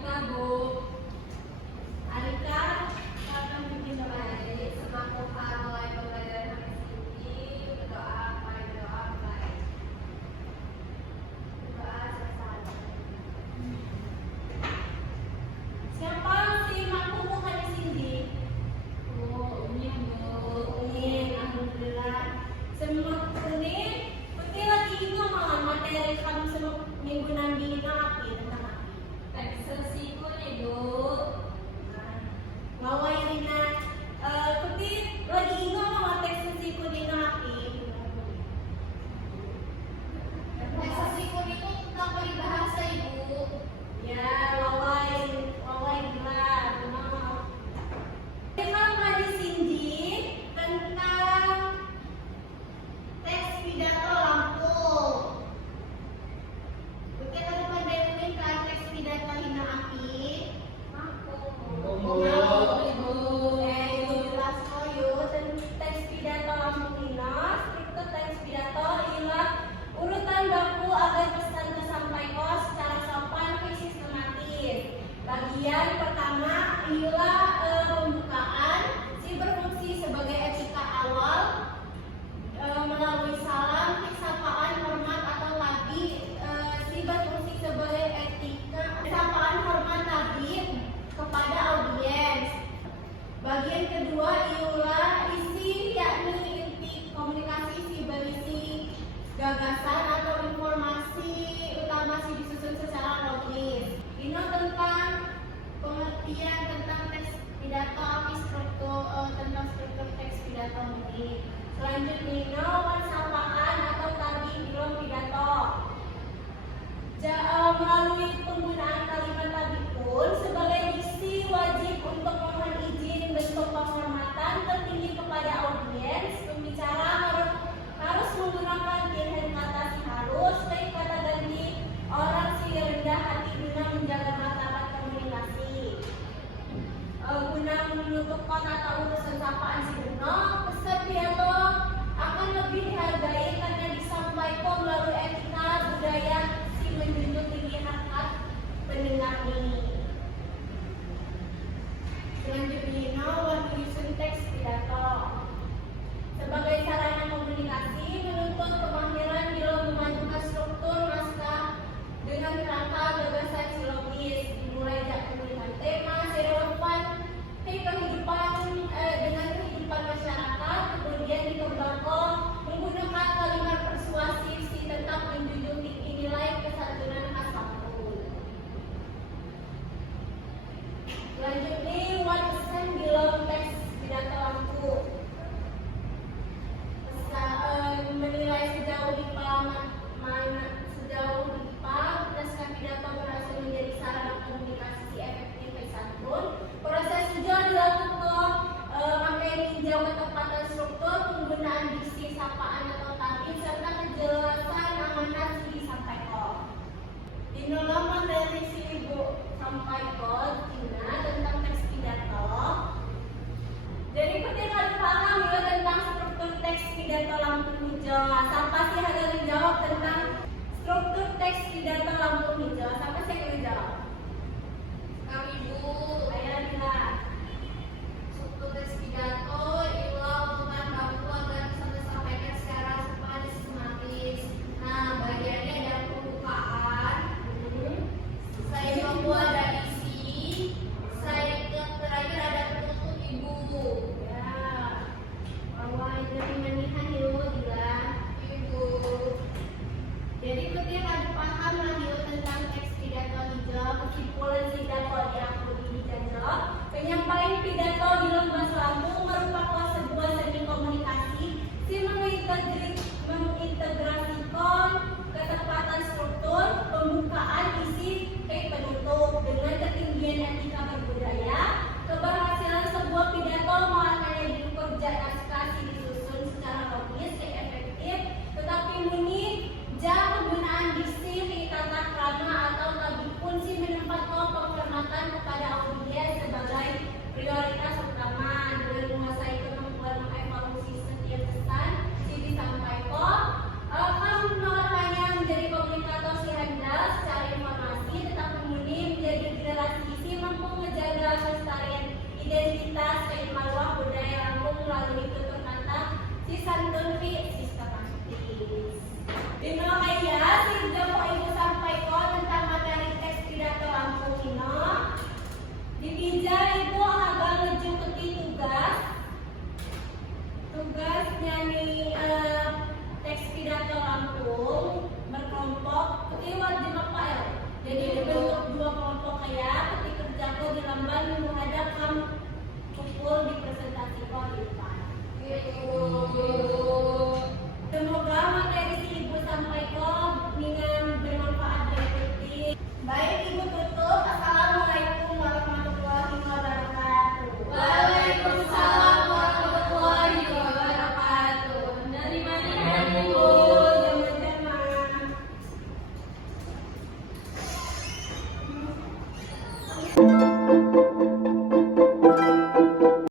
Alika, Bu. Alika, akan bikin doa ini sebelum mulai pembelajaran hari ini. Berdoa, mari berdoa mulai. Berdoa selesai. Siapa sih mampu bukan di sini? Oh, Umi, Bu. Umi, alhamdulillah. Semua ini, mungkin lagi ngomong materi kamu semua minggu nanti nanti tentang api. Teksesiku nih, Bu. Bawa Irina, tapi lagi ngomong teksesiku di api. Teksesiku itu tentang peribahasa, Ibu. Ya, wawai lah, benar. Kalau di sini tentang teks pidato Lampung. Bukit ada pandemi kan teks pidato hina api. Ibu jelas koyo teks pidato Lampung hina. Itu teks pidato ialah urutan baku agar pesan tersampaikan secara sopan dan sistematis. Bagian pertama ialah pembukaan, si berfungsi sebagai etika awal melalui salam, sapaan, hormat atau lagi si berfungsi sebagai etika sapaan, hormat tadi kepada audiens. Bagian kedua ialah isi, yakni inti komunikasi si berisi gagasan atau informasi utama si disusun secara logis. Ini tentang pengertian tentang teks pidato tentang struktur teks pidato ini. Selanjutnya sapaan atau tadi belum pidato. Melalui penggunaan kalimat tadi pun sebagai diksi wajib untuk mohon izin bentuk penghormatan tertinggi kepada audiens. Pembicara harus menggunakan pilihan kata si harus, baik kata ganti orang si rendah hati guna menjaga martabat komunikasi. Guna menutup kota atau urusan sapaan si benar, pesan pidato akan lebih dihargai karena disampaikan melalui etika budaya si menjunjung tinggi hak pendengar. santun fi sista praktis. Dino kaya sida po ibu sampai ko tentang materi teks pidato Lampung Ino. Dipijak ibu abang ngejumputi tugas. Tugasnya nih teks pidato Lampung berkelompok. Ketika wajib apa ya? Jadi dibentuk dua kelompok kayak ketika kerjaku di lamban menghadap pukul di presentasi kau di depan. Demo